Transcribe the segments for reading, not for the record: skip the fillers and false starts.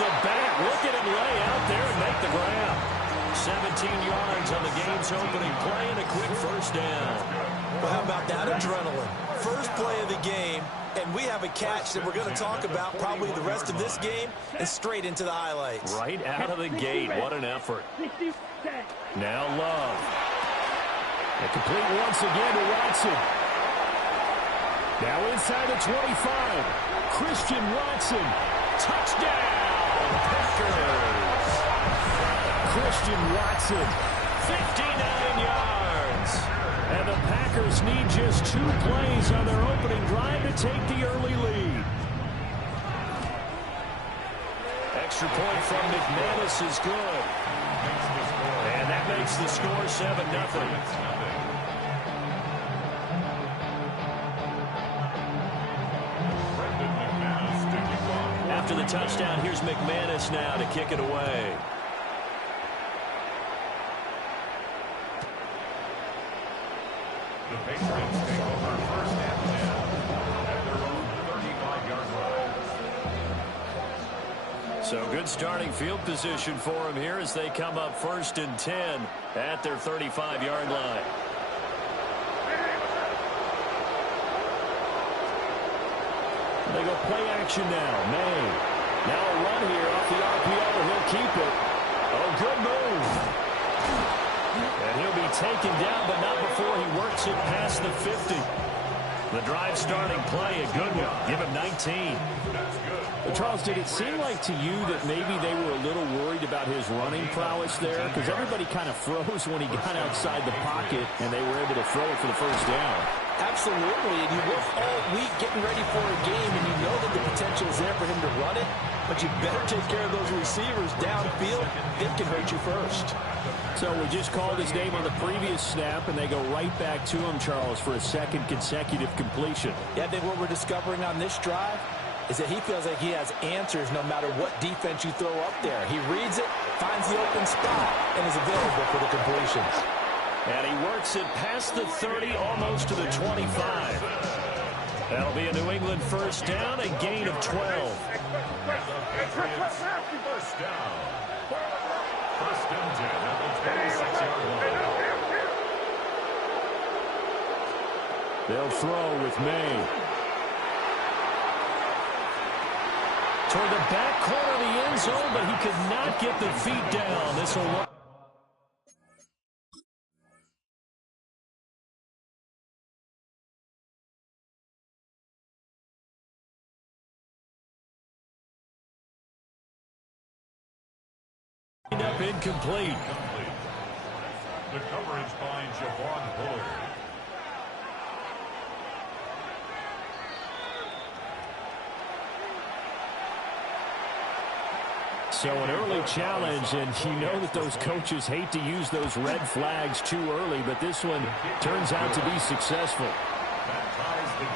the bat. Look at him lay out there and make the grab. 17 yards on the game's opening play and a quick first down. Well, how about that adrenaline? First play of the game, and we have a catch that we're going to talk about probably the rest of this game and straight into the highlights. Right out of the gate. What an effort. Now Love. And complete once again to Watson. Now inside the 25. Christian Watson. Touchdown, Packers. Christian Watson, 59 yards. And the Packers need just 2 plays on their opening drive to take the early lead. Extra point from McManus is good. And that makes the score 7-0. After the touchdown, here's McManus now to kick it away. The Patriots take over first and 10 at their own 35-yard line. So good starting field position for them here as they come up first and 10 at their 35-yard line. They go play action now. May. Now a run here off the RPO. He'll keep it. Oh, good move. And he'll be taken down, but not before he works it past the 50. The drive starting play, a good one. Give him 19. But Charles, did it seem like to you that maybe they were a little worried about his running prowess there? Because everybody kind of froze when he got outside the pocket, and they were able to throw it for the first down. Absolutely, and you work all week getting ready for a game, and you know that the potential is there for him to run it, but you better take care of those receivers downfield. It can hurt you first. So we just called his name on the previous snap, and they go right back to him, Charles, for a second consecutive completion. Yeah, I think what we're discovering on this drive is that he feels like he has answers no matter what defense you throw up there. He reads it, finds the open spot, and is available for the completions. And he works it past the 30, almost to the 25. That'll be a New England first down, a gain of 12. Patriots first down. First and 10 at the 26-yard line. They'll throw with May. Toward the back corner of the end zone, but he could not get the feet down. This will up incomplete. The coverage by Javon Bullard. So an early challenge, and you know that those coaches hate to use those red flags too early, but this one turns out to be successful.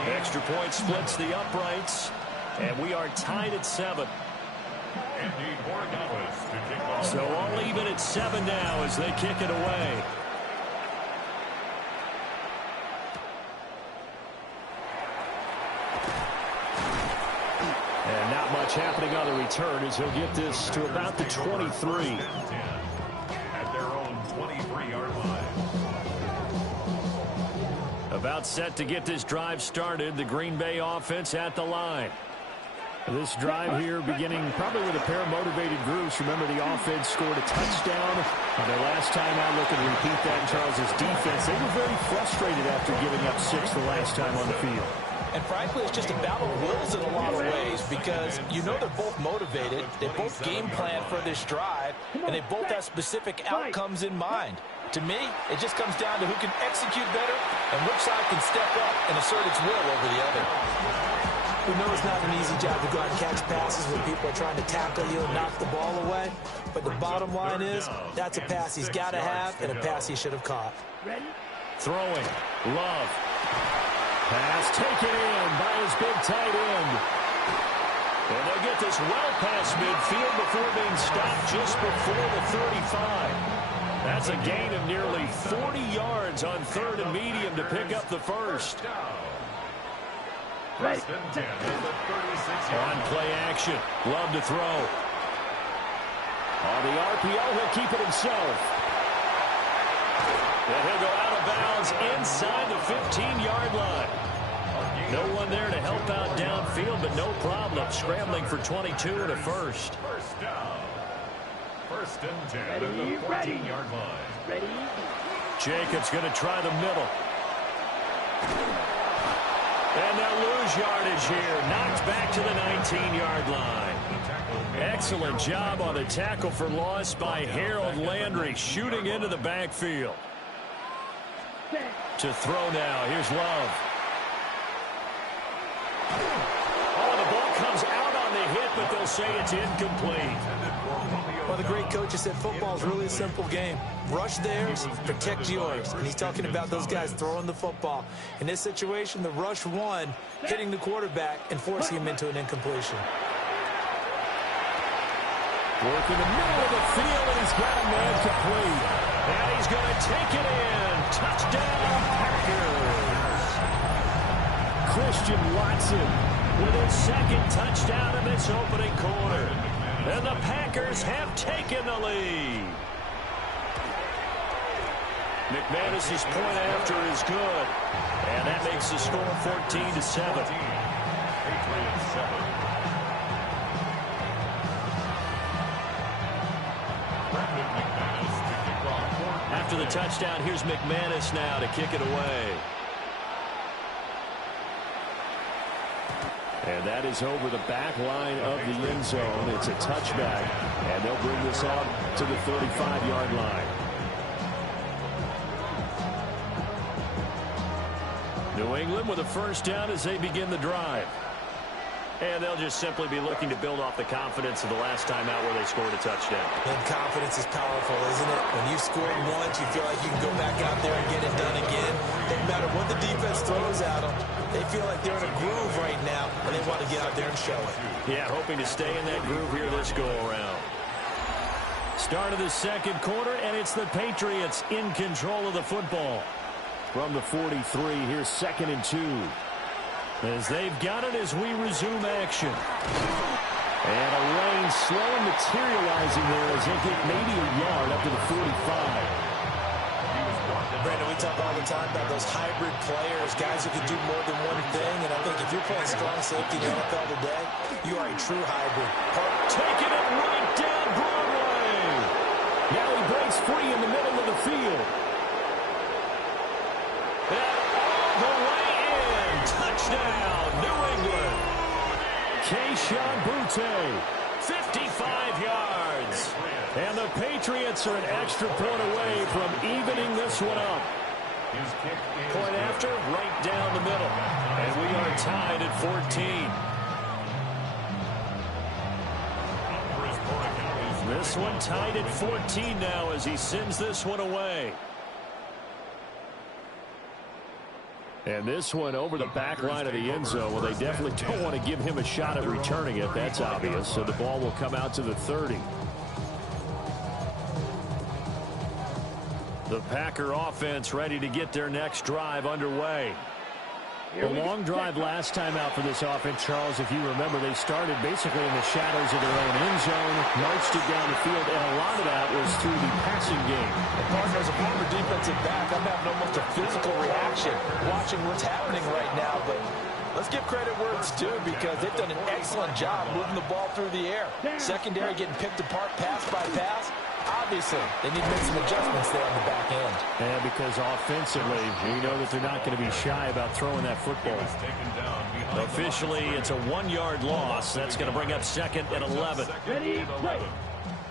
Extra point splits the uprights, and we are tied at 7. So all even at 7 now as they kick it away. And not much happening on the return as he'll get this to about the 23. At their own 23-yard line. About set to get this drive started. The Green Bay offense at the line. This drive here beginning probably with a pair of motivated groups. Remember, the offense scored a touchdown on their last time out. Look and repeat that in Charles's defense. They were very frustrated after giving up 6 the last time on the field. And frankly, it's just a battle of wills in a lot of ways because you know they're both motivated. They both game plan for this drive, and they both have specific outcomes in mind. To me, it just comes down to who can execute better and which side can step up and assert its will over the other. We know it's not an easy job to go out and catch passes when people are trying to tackle you and knock the ball away. But the bottom line is, that's a pass he's got to have and a pass he should have caught. Throwing. Love. Pass taken in by his big tight end. And they'll get this well past midfield before being stopped just before the 35. That's a gain of nearly 40 yards on 3rd and medium to pick up the first. First and 10 at the 36-yard line. On play action. Love to throw. On the RPO, he'll keep it himself. And he'll go out of bounds inside the 15-yard line. No one there to help out downfield, but no problem. Scrambling for 22 and a first. First down. First and 10 at the 14-yard line. Ready? Jacobs going to try the middle. And they'll lose yardage here. Knocked back to the 19-yard line. Excellent job on the tackle for loss by Harold Landry, shooting into the backfield. To throw now. Here's Love. Oh, the ball comes out on the hit, but they'll say it's incomplete. Well, the great coach has said football is really a simple game. Rush theirs, protect yours. And he's talking about those guys throwing the football. In this situation, the rush one, hitting the quarterback and forcing him into an incompletion. Working the middle of the field, and he's got a man complete. And he's going to take it in. Touchdown, Packers. Christian Watson with his second touchdown in this opening quarter. And the Packers have taken the lead. McManus's point after is good. And that makes the score 14-7. Patriots 7. After the touchdown, here's McManus now to kick it away. And that is over the back line of the end zone. It's a touchback, and they'll bring this out to the 35-yard line. New England with a first down as they begin the drive. And they'll just simply be looking to build off the confidence of the last time out where they scored a touchdown. And confidence is powerful, isn't it? When you scored once, you feel like you can go back out there and get it done again. No matter what the defense throws at them, they feel like they're in a groove right now, and they want to get out there and show it. Yeah, hoping to stay in that groove here this go-around. Start of the second quarter, and it's the Patriots in control of the football. From the 43, here's 2nd and 2. As they've got it as we resume action. And a rain slow materializing there as they get maybe a yard up to the 45. Brandon, we talk all the time about those hybrid players, guys who can do more than one thing. And I think if you're playing strong safety in the NFL today, you are a true hybrid. Taking it right down Broadway. Now he breaks free in the middle of the field. And all the way in. Touchdown, New England. Kayshon Boutte, 55 yards. And the Patriots are an extra point away from evening this one up. Point after, right down the middle. And we are tied at 14. This one tied at 14 now as he sends this one away. And this one over the back line of the end zone. Well, they definitely don't want to give him a shot at returning it. That's obvious. So the ball will come out to the 30. The Packer offense ready to get their next drive underway. The long drive last time out for this offense, Charles, if you remember, they started basically in the shadows of their own end zone, marched it down the field, and a lot of that was through the passing game. And partner, as a former defensive back, I'm having almost a physical reaction watching what's happening right now. But let's give credit where it's due because they've done an excellent job moving the ball through the air. Secondary getting picked apart pass by pass. Obviously, they need to make some adjustments there on the back end. And because offensively, we know that they're not going to be shy about throwing that football. Officially, it's a 1-yard loss. That's going to bring up 2nd and 11. Ready, play.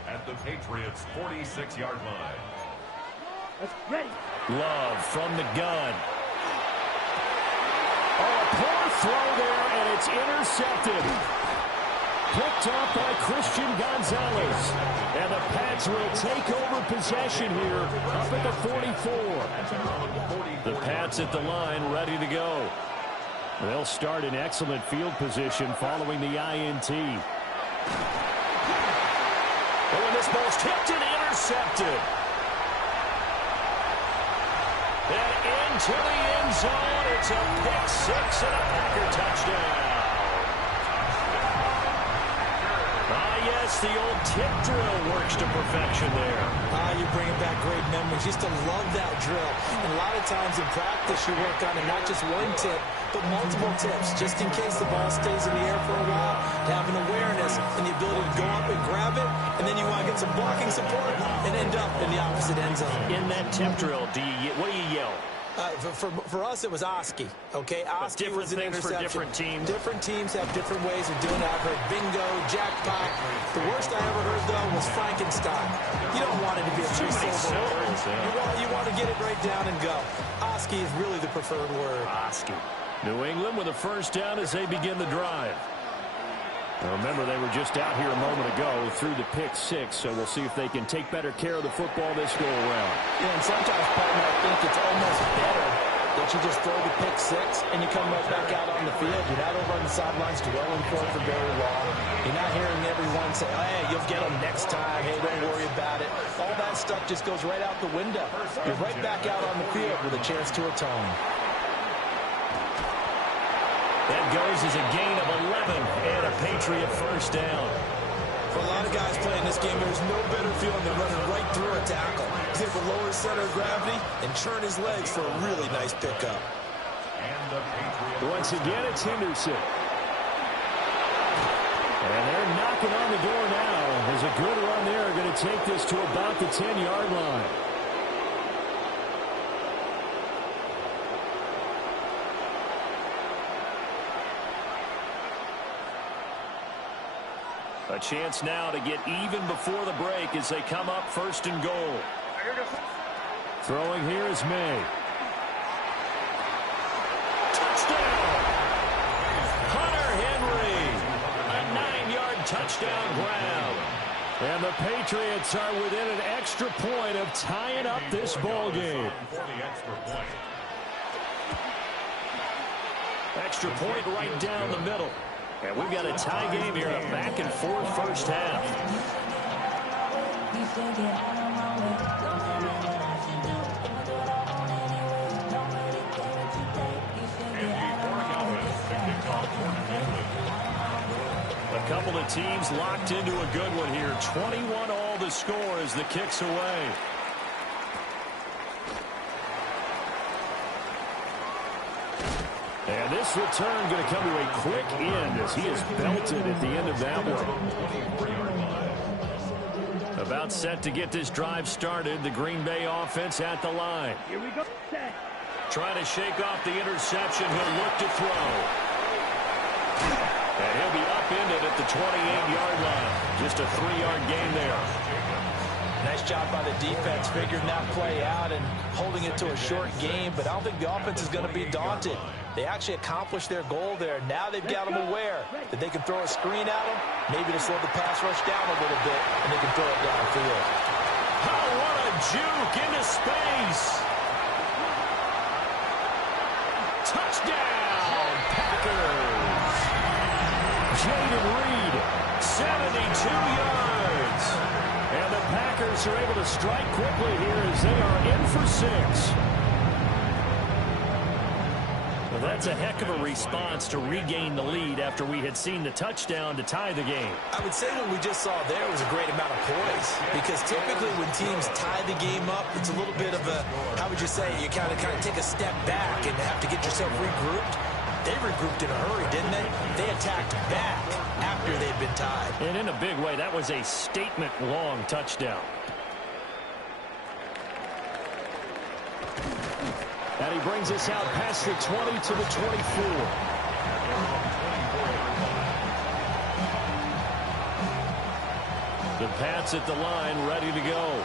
At the Patriots' 46-yard line. Ready. Love from the gun. Oh, a poor throw there, and it's intercepted. Picked up by Christian Gonzalez. And the Pats will take over possession here up at the 44. The Pats at the line ready to go. They'll start in excellent field position following the INT. Oh, and this ball's tipped and intercepted. And into the end zone. It's a pick six and a Packer touchdown. yes, the old tip drill works to perfection there. You're bringing back great memories. Used to love that drill. And a lot of times in practice, you work on it, not just one tip, but multiple tips, just in case the ball stays in the air for a while, to have an awareness and the ability to go up and grab it, and then you want to get some blocking support and end up in the opposite end zone. In that tip drill, what do you yell? For us, it was Oski. Okay, Oski different was an things interception. for different teams. Different teams have different ways of doing it. I've heard bingo, jackpot. The worst I ever heard, though, was Frankenstein. You don't want it to be a three-syllable word. You want to get it right down and go. Oski is really the preferred word. Oski. New England with a first down as they begin the drive. Now remember, they were just out here a moment ago through the pick six, so we'll see if they can take better care of the football this go-around. Yeah, and sometimes, partner, I think it's almost better that you just throw the pick six and you come right back out on the field. You're not over on the sidelines dwelling for very long. You're not hearing everyone say, oh, hey, you'll get them next time. Hey, don't worry about it. All that stuff just goes right out the window. You're right back out on the field with a chance to atone. That goes as a gain of 11 and a Patriot first down. For a lot of guys playing this game, there's no better feeling than running right through a tackle. He's able to lower his center of gravity and churn his legs for a really nice pickup. Once again, it's Henderson. And they're knocking on the door now. There's a good run there. Going to take this to about the 10-yard line. A chance now to get even before the break as they come up first and goal. Throwing here is May. Touchdown! Hunter Henry. A 9-yard touchdown grab. And the Patriots are within an extra point of tying up this ball game. Extra point right down the middle. And we've got a tie game here, a back-and-forth first half. A couple of teams locked into a good one here. 21-all the score as the kick's away. And this return going to come to a quick end as he is belted at the end of that one. About set to get this drive started. The Green Bay offense at the line. Here we go. Trying to shake off the interception. He'll look to throw. And he'll be upended at the 28-yard line. Just a 3-yard gain there. Nice job by the defense figuring that play out and holding it to a short game, but I don't think the offense is going to be daunted. They actually accomplished their goal there. Now they've got them aware that they can throw a screen at them, maybe to slow the pass rush down a little bit, and they can throw it downfield. Oh, what a juke into space. Touchdown, Packers. Jayden Reed, 72 yards. And the Packers are able to strike quickly here as they are in for 6. Well, that's a heck of a response to regain the lead after we had seen the touchdown to tie the game. I would say what we just saw there was a great amount of poise, because typically when teams tie the game up, it's a little bit of a, how would you say, you kind of take a step back and have to get yourself regrouped. They regrouped in a hurry, didn't they? They attacked back after they'd been tied. And in a big way, that was a statement-long touchdown. And he brings us out past the 20 to the 24. The Pats at the line, ready to go.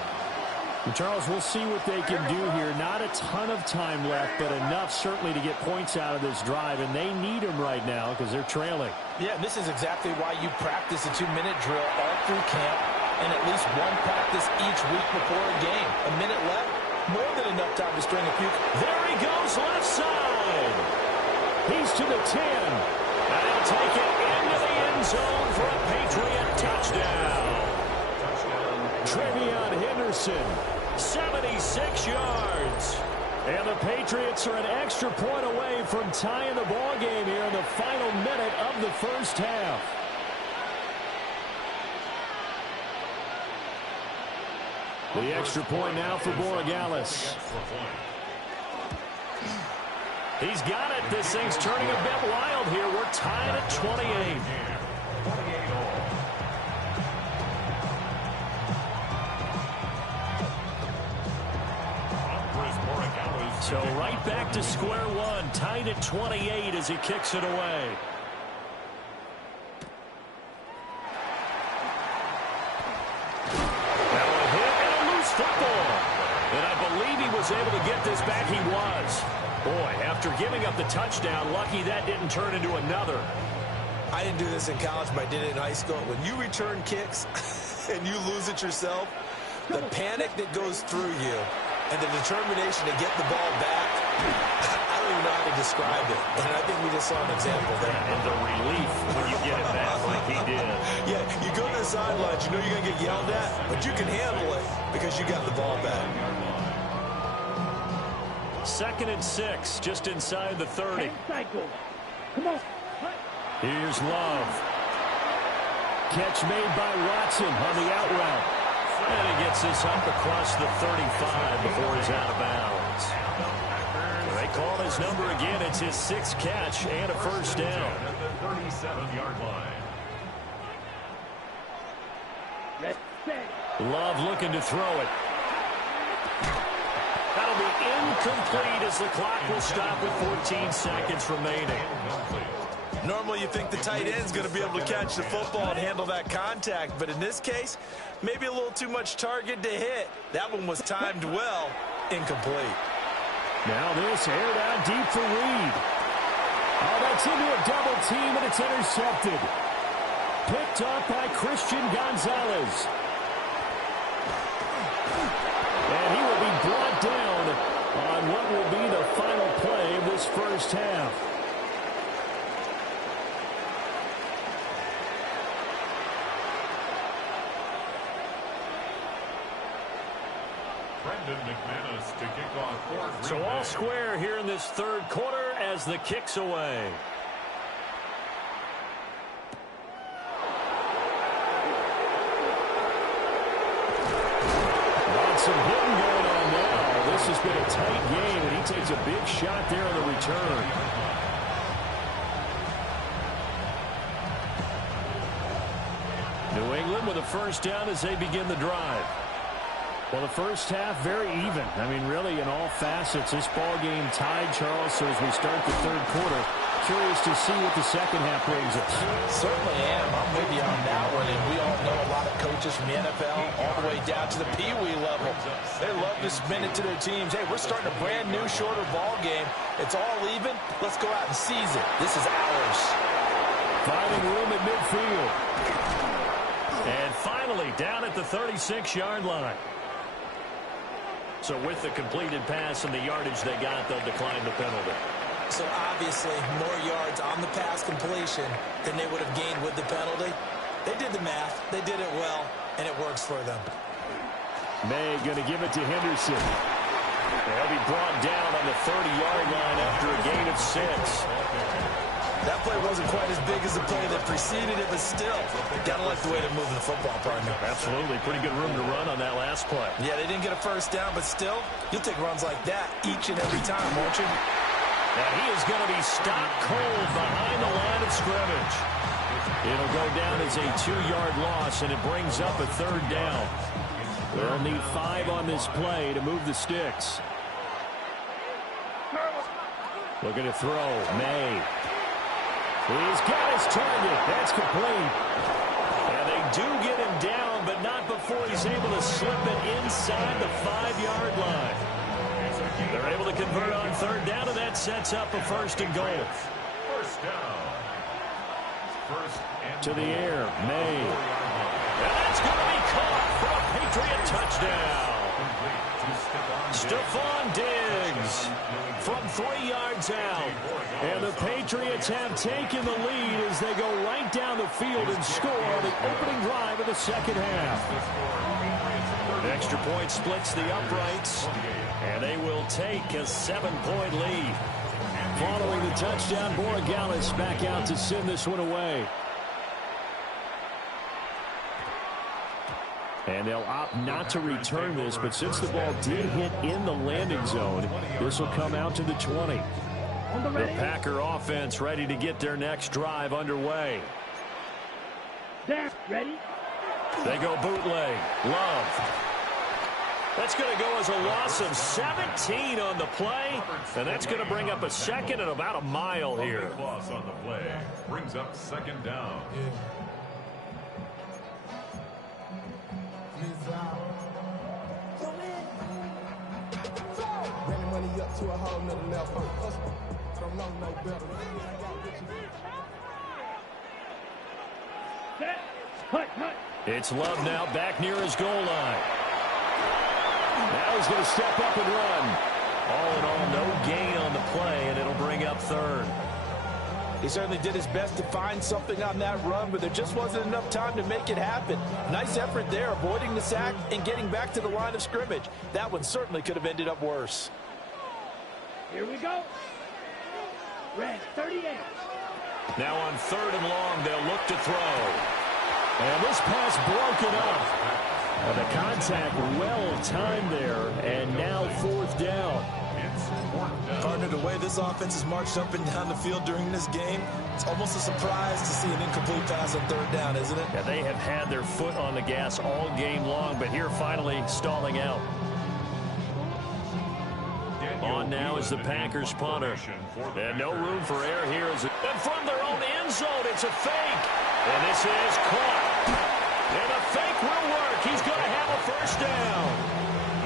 And Charles, we'll see what they can do here. Not a ton of time left, but enough certainly to get points out of this drive, and they need them right now because they're trailing. Yeah, and this is exactly why you practice a 2-minute drill all through camp and at least one practice each week before a game. A minute left, more than enough time to string a few. There he goes, left side. He's to the 10. And he'll take it into the end zone for a Patriot touchdown. Trevion Henderson, 76 yards. And the Patriots are an extra point away from tying the ball game here in the final minute of the first half. The extra point now for Borregales. He's got it. This thing's turning a bit wild here. We're tied at 28. So right back to square one, tied at 28 as he kicks it away. Now a hit and a loose football. And I believe he was able to get this back. He was. Boy, after giving up the touchdown, lucky that didn't turn into another. I didn't do this in college, but I did it in high school. When you return kicks and you lose it yourself, the panic that goes through you and the determination to get the ball back, I don't even know how to describe it. And I think we just saw an example there. And the relief when you get it back like he did. Yeah, you go to the sidelines, you know you're going to get yelled at, but you can handle it because you got the ball back. 2nd and 6, just inside the 30. Come on. Here's Love. Catch made by Watson on the out route. And he gets this up across the 35 before he's out of bounds. They call his number again. It's his 6th catch and a first down. At the 37-yard line. Love looking to throw it. That'll be incomplete as the clock will stop with 14 seconds remaining. Normally you think the tight end's going to be able to catch the football and handle that contact, but in this case, maybe a little too much target to hit. That one was timed well, incomplete. Now this aired out deep for Reed. Oh, that's into a double team, and it's intercepted. Picked up by Christian Gonzalez. And he will be brought down on what will be the final play of this first half. Brendan McManus to kick off for Green So all Bay. square here in this 3rd quarter as the kick's away. Some hitting going on now. This has been a tight game, and he takes a big shot there on the return. New England with a first down as they begin the drive. Well, the first half, very even. I mean, really, in all facets, this ball game tied, Charles. So as we start the 3rd quarter, curious to see what the second half brings us. Certainly am. I'm with you on that one. And we all know a lot of coaches from the NFL all the way down to the Pee Wee level. They love to spin it to their teams. Hey, we're starting a brand new, shorter ball game. It's all even. Let's go out and seize it. This is ours. Finding room at midfield. And finally, down at the 36-yard line. So with the completed pass and the yardage they got, they'll decline the penalty. So obviously, more yards on the pass completion than they would have gained with the penalty. They did the math. They did it well, and it works for them. May going to give it to Henderson. They'll be brought down on the 30-yard line after a gain of 6. That play wasn't quite as big as the play that preceded it, but still, gotta like the way they're moving the football, partner. Absolutely. Pretty good room to run on that last play. Yeah, they didn't get a first down, but still, you'll take runs like that each and every time, won't you? Now he is going to be stopped cold behind the line of scrimmage. It'll go down as a 2-yard loss, and it brings up a 3rd down. They'll need 5 on this play to move the sticks. Looking to throw. May. He's got his target. That's complete. And they do get him down, but not before he's able to slip it inside the 5-yard line. They're able to convert on 3rd down, and that sets up a 1st and goal. First down. To the air. May. And that's going to be caught for a Patriot touchdown. Stephon Diggs from 3 yards out. And the Patriots have taken the lead as they go right down the field and score on the opening drive of the 2nd half. An extra point splits the uprights, and they will take a 7-point lead. Following the touchdown, Borregales back out to send this one away. And they'll opt not to return this, but since the ball did hit in the landing zone, this will come out to the 20. The Packer offense ready to get their next drive underway. Ready? They go bootleg. Love. That's going to go as a loss of 17 on the play, and that's going to bring up a second and about a mile here. Loss on the play brings up second down. Money up to a whole nother level. Don't know no better. It's Love now back near his goal line. Now he's going to step up and run. All in all, no gain on the play, and it'll bring up third. He certainly did his best to find something on that run, but there just wasn't enough time to make it happen. Nice effort there, avoiding the sack and getting back to the line of scrimmage. That one certainly could have ended up worse. Here we go. Red 38. Now on third and long, they'll look to throw. And this pass broken up. The contact well timed there, and now fourth down. Partner, the way this offense has marched up and down the field during this game, it's almost a surprise to see an incomplete pass on third down, isn't it? Yeah, they have had their foot on the gas all game long, but here finally stalling out. On now is the Packers punter. And no room for error here. And from their own end zone, it's a fake. And this is caught. And a fake will work. He's going to have a first down.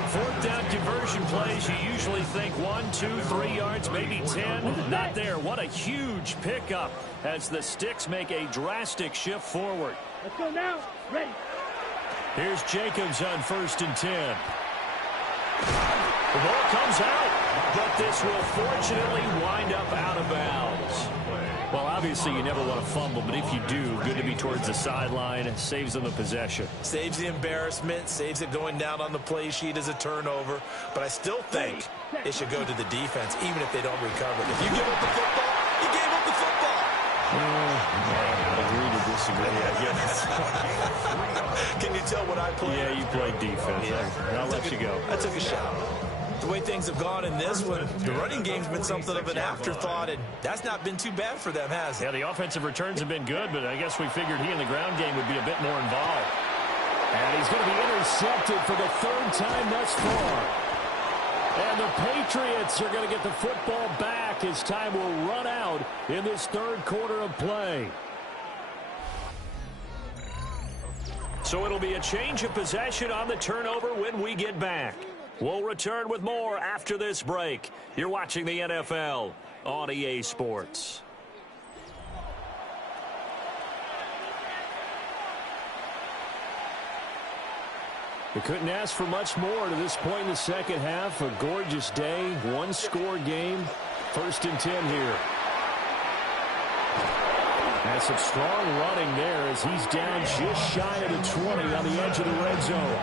Fourth down conversion plays, you usually think 1, 2, 3 yards, maybe 10. Not there. What a huge pickup as the Sticks make a drastic shift forward. Let's go now. Ready. Here's Jacobs on 1st and 10. The ball comes out, but this will fortunately wind up out of bounds. Well, obviously you never want to fumble, but if you do, good to be towards the sideline. Saves them the possession. Saves the embarrassment, saves it going down on the play sheet as a turnover. But I still think it should go to the defense, even if they don't recover. If you give up the football, you gave up the football. Agree to disagree, I guess. Can you tell what I played? Yeah, you played defense. Yeah. I'll let you go. I took a shot. The way things have gone in this one, the running game's been something of an afterthought, and that's not been too bad for them, has it? Yeah, the offensive returns have been good, but I guess we figured he in the ground game would be a bit more involved. And he's going to be intercepted for the third time thus far. And the Patriots are going to get the football back as time will run out in this third quarter of play. So it'll be a change of possession on the turnover when we get back. We'll return with more after this break. You're watching the NFL on EA Sports. We couldn't ask for much more to this point in the second half. A gorgeous day, one-score game. 1st and 10 here. Has some strong running there as he's down just shy of the 20 on the edge of the red zone.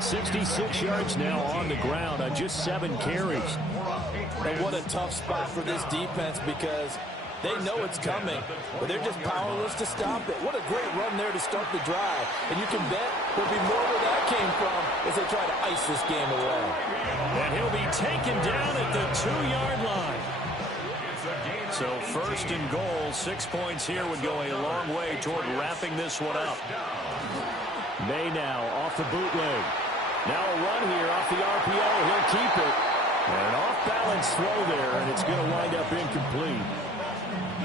66 yards now on the ground on just 7 carries. And what a tough spot for this defense because they know it's coming, but they're just powerless to stop it. What a great run there to start the drive. And you can bet there'll be more where that came from as they try to ice this game away. And he'll be taken down at the 2-yard line. So 1st and goal, 6 points here would go a long way toward wrapping this one up. May now off the bootleg. Now a run here off the RPO. He'll keep it. And an off-balance throw there, and it's going to wind up incomplete.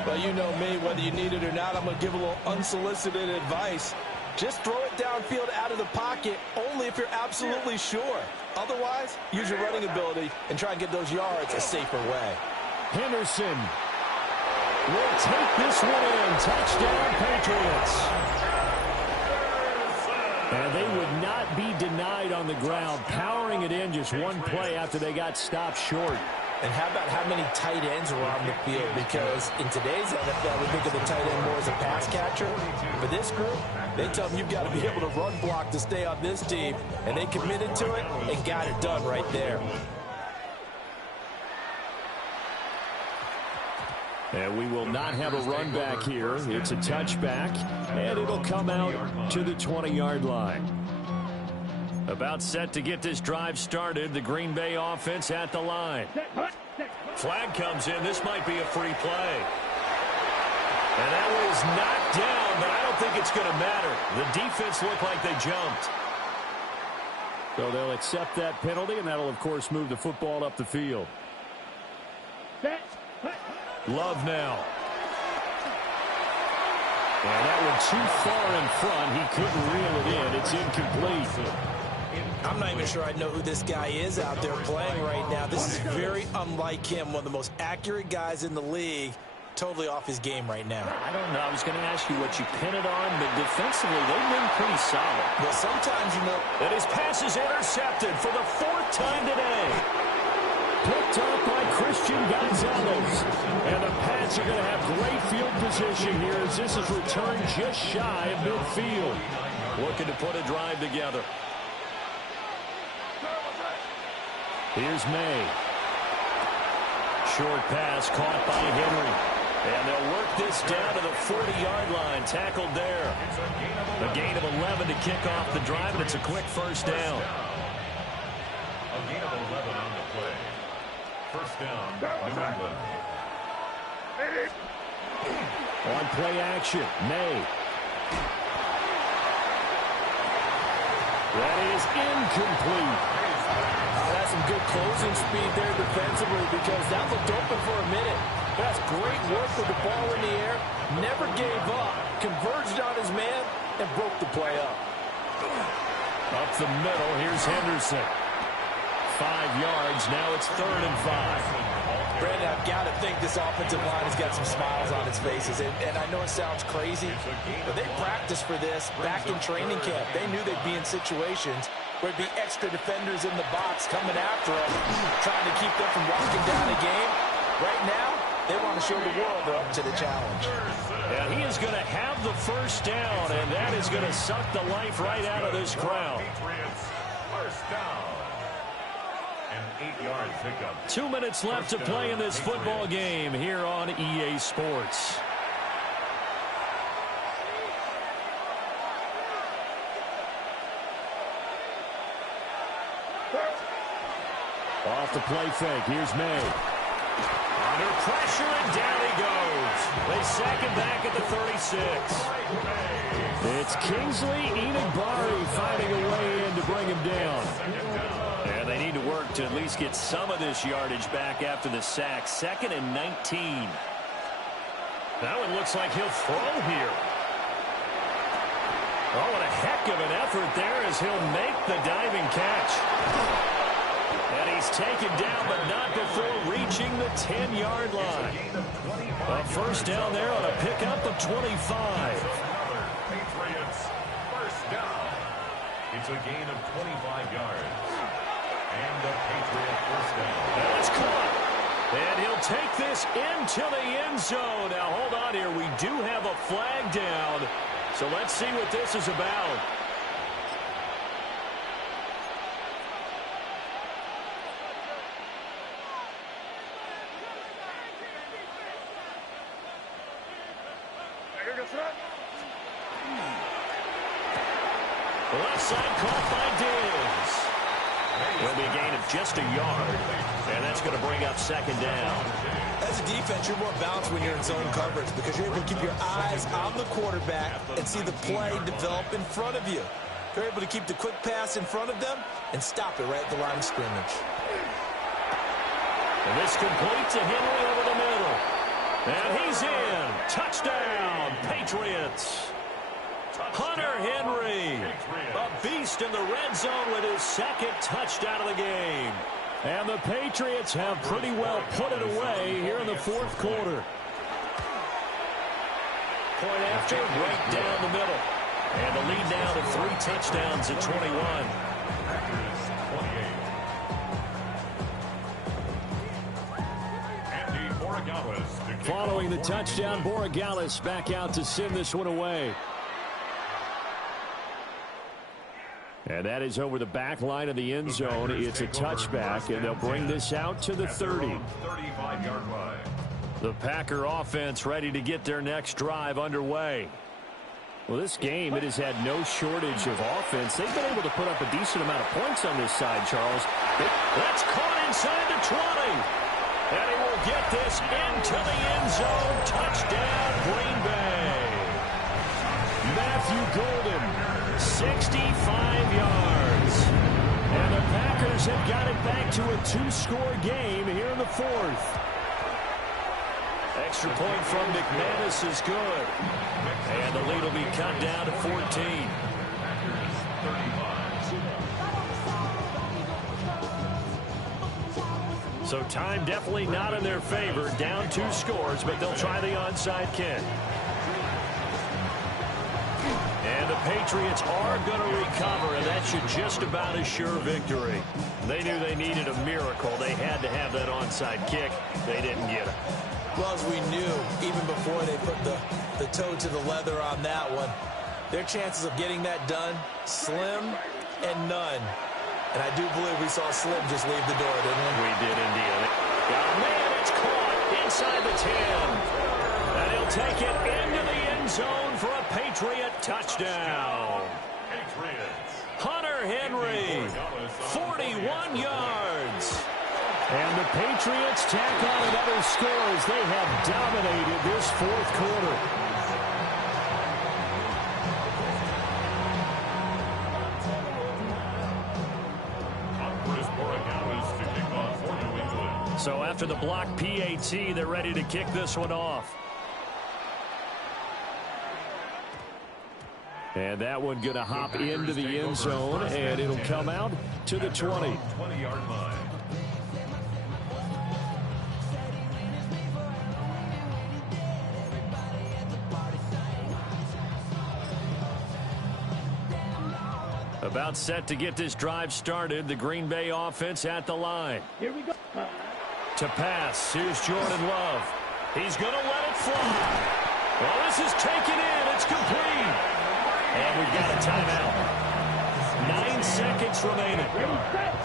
Well, you know me, whether you need it or not, I'm going to give a little unsolicited advice. Just throw it downfield out of the pocket only if you're absolutely sure. Otherwise, use your running ability and try and get those yards a safer way. Henderson will take this one in. Touchdown, Patriots. And they would not be denied on the ground, powering it in just one play after they got stopped short. And how about how many tight ends are on the field? Because in today's NFL, we think of the tight end more as a pass catcher. For this group, they tell them you've got to be able to run block to stay on this team. And they committed to it and got it done right there. And we will not have a run back here. It's a touchback, and it'll come out to the 20-yard line. About set to get this drive started. The Green Bay offense at the line. Flag comes in. This might be a free play. And that was knocked down, but I don't think it's going to matter. The defense looked like they jumped. So they'll accept that penalty, and that'll, of course, move the football up the field. Love now. And that one too far in front. He couldn't reel it in. It's incomplete. I'm not even sure I know who this guy is out there playing right now. This is very unlike him, one of the most accurate guys in the league. Totally off his game right now. I don't know. I was going to ask you what you pin it on, but defensively, they've been pretty solid. Well, sometimes, you know. And his pass is intercepted for the 4th time today. Picked up by Christian Gonzalez. And the Pats are going to have great field position here as this is returned just shy of midfield. Looking to put a drive together. Here's May. Short pass caught by Henry. And they'll work this down to the 40-yard line. Tackled there. A gain of 11 to kick off the drive, and it's a quick first down. A gain of 11 on the play. First down, New England. On play action, May. That is incomplete. That's some good closing speed there defensively because that looked open for a minute. That's great work with the ball in the air. Never gave up. Converged on his man and broke the play up. Up the middle, here's Henderson. 5 yards, now it's 3rd and 5. Brandon, I've got to think this offensive line has got some smiles on its faces. And I know it sounds crazy, but they practiced for this back in training camp. They knew they'd be in situations where there'd be extra defenders in the box coming after them, trying to keep them from walking down the game. Right now, they want to show the world they're up to the challenge. And he is going to have the first down, and that is going to suck the life right out of this crowd. First down. An 8-yard pickup. 2 minutes left to play in this football game here on EA Sports. Off the play fake. Here's May. Under pressure, and down he goes. They sack him back at the 36. It's Kingsley Enagbare finding a way in to bring him down. And they need to work to at least get some of this yardage back after the sack. 2nd and 19. That one looks like he'll throw here. Oh, what a heck of an effort there as he'll make the diving catch. And he's taken down, but not before reaching the 10-yard line. A first down there on a pickup of 25. Patriots first down. It's a gain of 25 yards. And the Patriot first down. And it's caught. And he'll take this into the end zone. Now, hold on here. We do have a flag down. So let's see what this is about. Left side caught by Diggs. Will be a gain of just a yard, and that's going to bring up 2nd down. As a defense, you're more balanced when you're in zone coverage because you're able to keep your eyes on the quarterback and see the play develop in front of you. You're able to keep the quick pass in front of them and stop it right at the line of scrimmage. And this completes to Henry over the middle. And he's in. Touchdown, Patriots. Hunter Henry, a beast in the red zone with his 2nd touchdown of the game. And the Patriots have pretty well put it away here in the 4th quarter. Point after, right down the middle. And the lead now to 3 touchdowns at 21. Following the touchdown, Borregales back out to send this one away. And that is over the back line of the end zone. It's a touchback, and they'll bring this out to the 30. 35-yard line. The Packer offense ready to get their next drive underway. Well, this game, it has had no shortage of offense. They've been able to put up a decent amount of points on this side, Charles. That's caught inside the 20. And he will get this into the end zone. Touchdown, Green Bay. Matthew Golden, 65 yards. And the Packers have got it back to a 2-score game here in the fourth. Extra point from McManus is good. And the lead will be cut down to 14. So time definitely not in their favor. Down 2 scores, but they'll try the onside kick. And the Patriots are going to recover, and that should just about assure victory. They knew they needed a miracle. They had to have that onside kick. They didn't get it. Well, as we knew, even before they put the toe to the leather on that one, their chances of getting that done, slim and none. And I do believe we saw Slim just leave the door, didn't we? We did indeed. Oh, man, it's caught inside the 10. And he'll take it into the end zone for a Patriot touchdown. Hunter Henry, 41 yards. And the Patriots tack on another score as they have dominated this fourth quarter. So after the block PAT, they're ready to kick this one off. And that one going to hop into the end zone, and it'll come out to the 20. 20-yard line. About set to get this drive started. The Green Bay offense at the line. Here we go. To pass. Here's Jordan Love. He's going to let it fly. Well, this is taken in. It's complete. And we've got a timeout. 9 seconds remaining.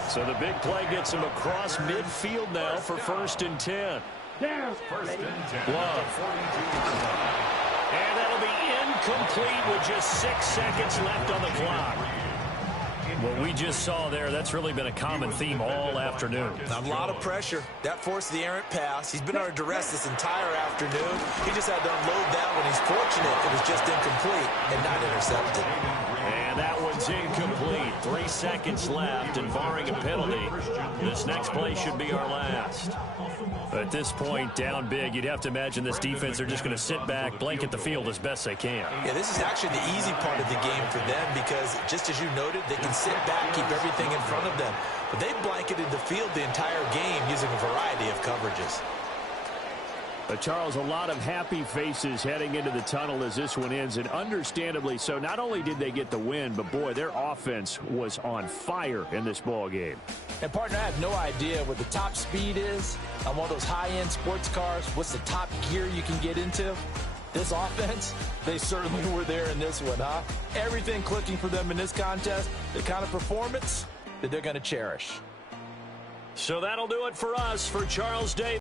So the big play gets him across midfield now for 1st and 10. Down. First and 10. Love. And that'll be incomplete with just 6 seconds left on the clock. What we just saw there, that's really been a common theme all afternoon. A lot of pressure. That forced the errant pass. He's been under duress this entire afternoon. He just had to unload that one. He's fortunate it was just incomplete and not intercepted. And that one's incomplete. 3 seconds left, and barring a penalty, this next play should be our last. At this point, down big, you'd have to imagine this defense are just going to sit back, blanket the field as best they can. Yeah, this is actually the easy part of the game for them because, just as you noted, they can sit back, keep everything in front of them. But they've blanketed the field the entire game using a variety of coverages. Charles, a lot of happy faces heading into the tunnel as this one ends, and understandably so. Not only did they get the win, but, boy, their offense was on fire in this ball game. And, partner, I have no idea what the top speed is on one of those high-end sports cars. What's the top gear you can get into? This offense, they certainly were there in this one, huh? Everything clicking for them in this contest, the kind of performance that they're going to cherish. So that'll do it for us. For Charles Davis.